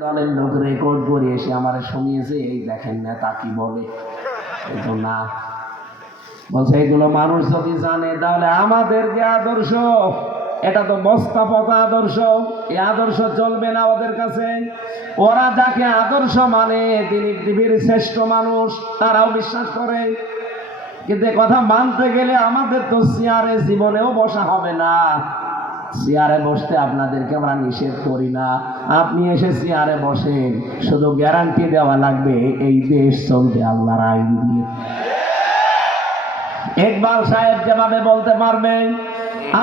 দলের লোক রেকর্ড করে এসে আমার শুনিয়েছে, এই দেখেন নেতা কি বলে। এই তো না, বলছে এগুলো মানুষ যদি জানে তাহলে আমাদের যে আদর্শ, এটা তো বস্তা পচা আদর্শ, এই আদর্শ চলবে না ওদের কাছে। ওরা যাকে আদর্শ মানে তিনি পৃথিবীর শ্রেষ্ঠ মানুষ, তারাও বিশ্বাস করে। কিন্তু কথা মানতে গেলে আমাদের তো চেয়ারে জীবনেও বসা হবে না। চেয়ারে বসতে আপনাদেরকে আমরা নিষেধ করি না, আপনি এসে চেয়ারে বসেন, শুধু গ্যারান্টি দেওয়া লাগবে এই দেশ চলবে আল্লাহর আইন দিয়ে। ইকবাল সাহেব যেভাবে বলতে পারবে,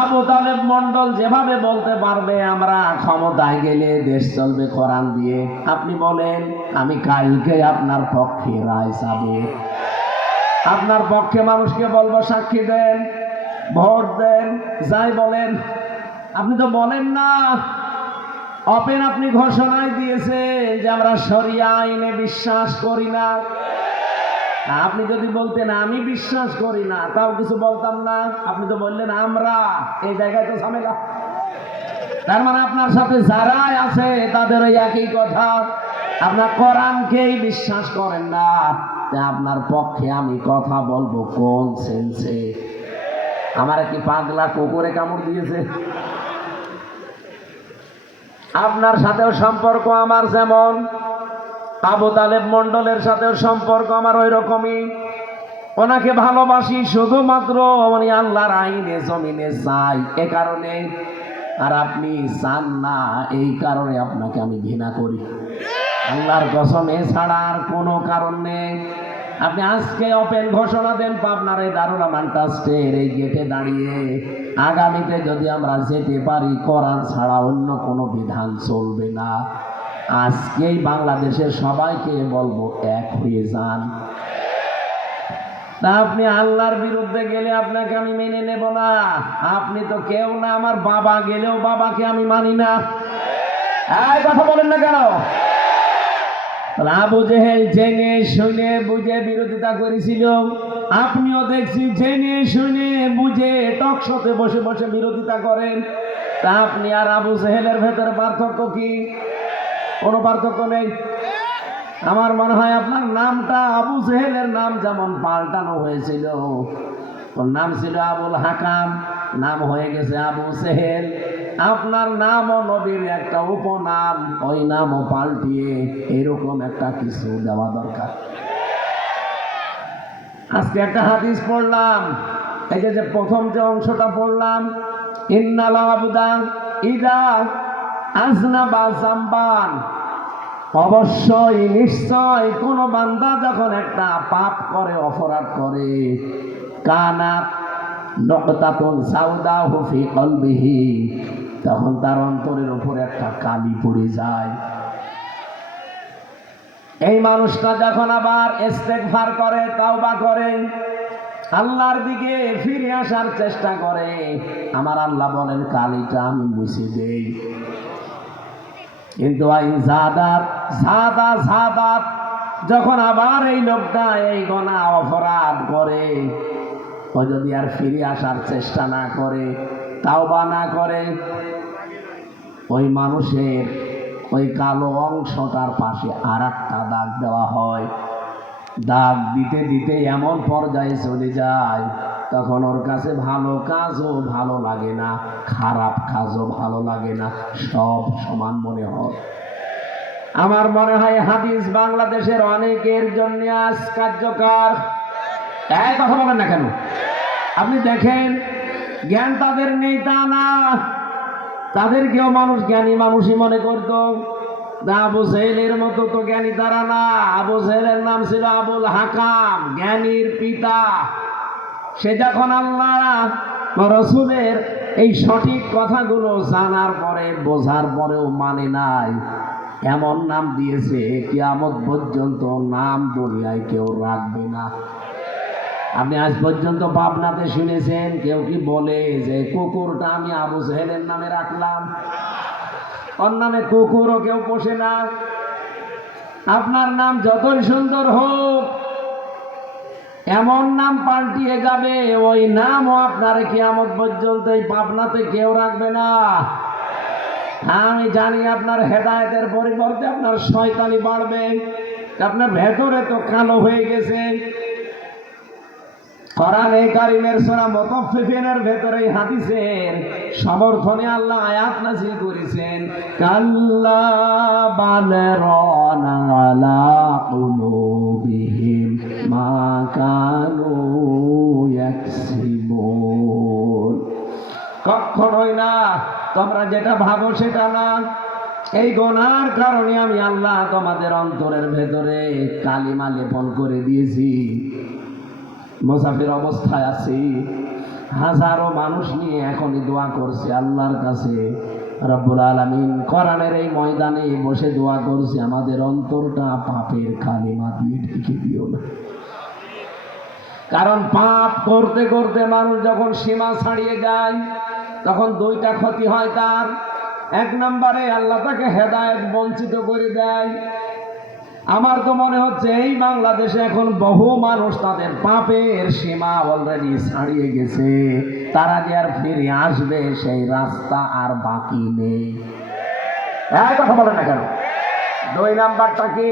আবু তালেব মন্ডল যেভাবে বলতে পারবে আমরা ক্ষমতায় গেলে দেশ চলবে কোরআন দিয়ে, আপনি বলেন আমি কালকে আপনার পক্ষে রায় চাবো, আপনার পক্ষে মানুষকে বলবো সাক্ষী দেন, ভোট দেন, যাই বলেন। আপনি তো বলেন না। ওপেন আপনি ঘোষণায় দিয়েছেন যে আমরা শরিয়া আইনে বিশ্বাস করি না। আপনি যদি বলতেন আমি বিশ্বাস করি না, তাও কিছু বলতাম না। আপনি তো বললেন আমরা, এই জায়গায় তো ঝামেলা। তার মানে আপনার সাথে যারাই আছে তাদের ওই একই কথা, আপনার কোরআনকেই বিশ্বাস করেন না। আপনার পক্ষে আমি কথা বলবো কোন সেন্সে? আমার কি পাগলা কুকুরে কামড় দিয়েছে? আপনার সাথেও সম্পর্ক আমার যেমন, আবু তালেব মন্ডলের সাথেও সম্পর্ক আমার ওই রকমই। ওনাকে ভালোবাসি শুধুমাত্র উনি আল্লাহর আইনে জমিনে চাই এ কারণে, আর আপনি চান না এই কারণে আপনাকে আমি ঘৃণা করি। আল্লাহর কসম, এছাড়া আর কোনো কারণ নেই। আপনি আজকে ওপেন ঘোষণা দেন পাবনার এই দারুল আমান ট্রাস্টের এই গেটে দাঁড়িয়ে, আগামীতে যদি আমরা যেতে পারি কোরআন ছাড়া অন্য কোনো বিধান চলবে না। আজকেই বাংলাদেশের সবাইকে বলবো এক হয়ে যান। তা আপনি আল্লাহর বিরুদ্ধে গেলে আপনাকে আমি মেনে নেব না। আপনি তো কেউ না, আমার বাবা গেলেও বাবাকে আমি মানি না। এই কথা বলেন না কেন? আবু জেহেল জেনে শুনে বুঝে বিরোধিতা করেছিল, আপনিও দেখছি জেনে শুনে বুঝে টকশোতে বসে বসে বিরোধিতা করেন। তা আপনি আর আবু জেহেলের ভেতরে পার্থক্য কি? কোনো পার্থক্য নেই। আমার মনে হয় আপনার নামটা আবু জেহেলের নাম যেমন পাল্টানো হয়েছিল, ওর নাম ছিল আবুল হাকাম, নাম হয়ে গেছে আবু জেহেল। আপনার নামও নবীর একটা উপনাম, ওই নামও পাল্টিয়ে এরকম একটা কিছু দেওয়া দরকার। আজকে একটা হাদিস পড়লাম, এই যে প্রথম যে অংশটা পড়লাম, ইন্নাল আবদা ইদা আযনাবা যামবান, অবশ্যই নিশ্চয় কোন বান্দা যখন একটা পাপ করে, অপরাধ করে, কানাত নকতাতুন সাউদাহু ফি কলবিহি, তখন তার অন্তরের উপর একটা কালি পড়ে যায়। এই মানুষটা যখন আবার ইস্তেগফার করে, তাওবা করে, আল্লাহর দিকে ফিরে আসার চেষ্টা করে, আমার আল্লাহ বলেন কালিটা আমি মুছে দেই। কিন্তু যখন আবার এই লোকটা এই গুনাহ অপরাধ করে, ও যদি আর ফিরে আসার চেষ্টা না করে, তাওবা না করে, ওই মানুষের ওই কালো অংশটার পাশে আর একটা দাগ দেওয়া হয়। দাগ দিতে দিতে এমন পর্যায়ে চলে যায়, তখন ওর কাছে ভালো কাজও ভালো লাগে না, খারাপ কাজও ভালো লাগে না, সব সমান মনে হয়। আমার মনে হয় হাদিস বাংলাদেশের অনেকের জন্য আজ কার্যকর। এই কথা বলেন না কেন? আপনি দেখেন, জ্ঞান তাদের নেই তা না, তাদেরকেও মানুষ জ্ঞানী মানুষই মনে করত। আবু জেহেলের মতো তো জ্ঞানী তারা না। আবু জেহেলের নাম ছিল আবুল হাকাম, জ্ঞানীর পিতা। সে যখন আল্লাহ রাসূলের এই সঠিক কথাগুলো জানার পরে, বোঝার পরেও মানে নাই, এমন নাম দিয়েছে কিয়ামত পর্যন্ত নাম দুনিয়ায় কেউ রাখবে না। আপনি আজ পর্যন্ত পাবনাতে শুনেছেন কেউ কি বলে যে কুকুরটা আমি আবু জেহেলের নামে রাখলাম? ওর নামে কুকুরও কেউ পোষে না। আপনার নাম যতই সুন্দর হোক, এমন নাম পাল্টিয়ে যাবে, ওই নামও আপনার কিয়ামত পর্যন্ত এই পাবনাতে কেউ রাখবে না। আমি জানি আপনার হেদায়েতের পরিবর্তে আপনার শয়তানি বাড়বে, আপনার ভেতরে তো কালো হয়ে গেছে। কোরআনে কারীমের সূরা মুতাফফিফিনের ভেতরে হাদিসের সমর্থনে আল্লাহ আয়াত নাযিল করেছেন, কাল্লা বাল রানা আলা কুলুবিহিম মা কানু ইয়াকসিবুন। কখনোই না, তোমরা যেটা ভাবো সেটা না। এই গুনার কারণে আমি আল্লাহ তোমাদের অন্তরের ভেতরে কালিমা লেপন করে দিয়েছি। মুসাফির অবস্থায় আছি, হাজারো মানুষ নিয়ে এখনই দোয়া করছে আল্লাহর কাছে। রব্বুল আলামিন কোরআনের এই ময়দানে বসে দোয়া করছে, আমাদের অন্তরটা পাপের কালিমা দিয়ে ঢেকে দিও না। কারণ পাপ করতে করতে মানুষ যখন সীমা ছাড়িয়ে যায় তখন দুইটা ক্ষতি হয় তার। এক নম্বরে আল্লাহ তাকে হেদায়েত বঞ্চিত করে দেয়। আমার তো মনে হচ্ছে এই বাংলাদেশে এখন বহু মানুষ তাদের পাপের সীমা অলরেডি ছাড়িয়ে গেছে, তারা যে আর ফিরে আসবে সেই রাস্তা আর বাকি নেই। কথা বলে না কেন? দুই নাম্বারটা কি?